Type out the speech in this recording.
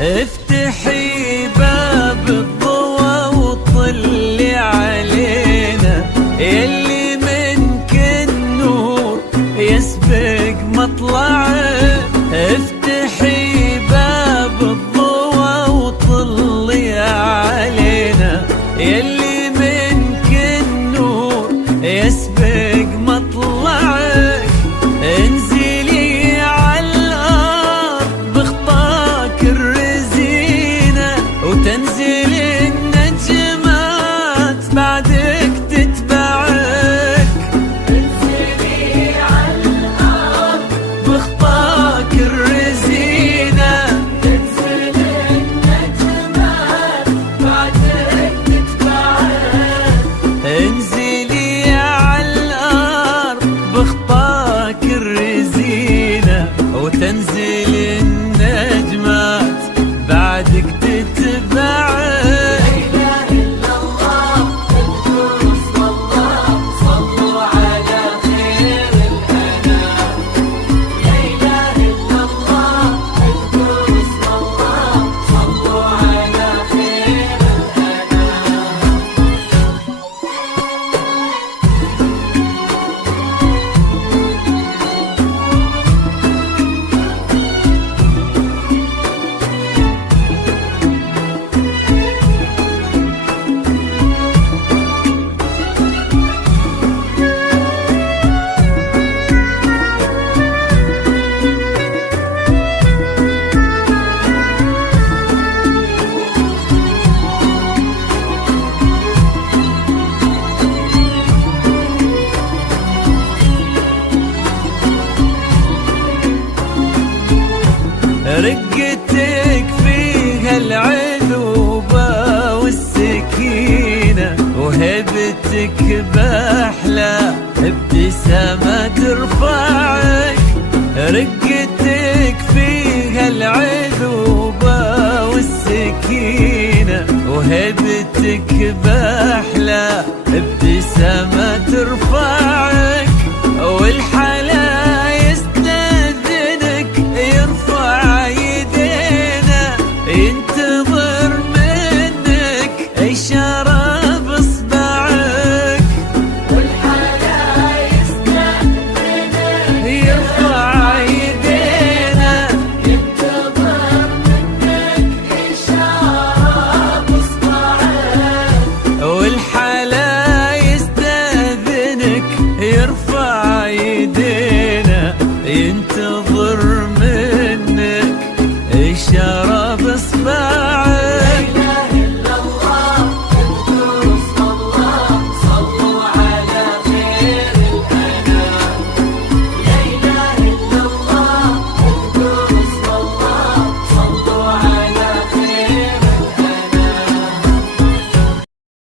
افتحي باب الضوى وطلي علينا، يلي منك النور يسبق مطلعه. افتحي باب الضوى وطلي علينا، يلي منك النور يسبق مطلعك. انزلي على الارض بخطاك الرزينه، وتنزل النجمات بعدك تتبعك. انزلي على الارض بخطاك الرزينه، تنزل النجمات بعدك تتبعك. انزلي على الارض بخطاك الرزينه، وتنزل النجمات بعدك تتبعك. رقتك فيها العذوبة والسكينة، وهبتك بأحلى ابتسامة ترفعك. رقتك فيها العذوبة والسكينة، وهبتك بأحلى ابتسامة ترفعك. والحلا يستأذنك يرفع يدينا، ينتظر منك إشارة بإصبعك. والحلا يستأذنك يرفع يدينا، ينتظر منك إشارة بإصبعك. والحلا يستأذنك يرفع يدينا، ينتظر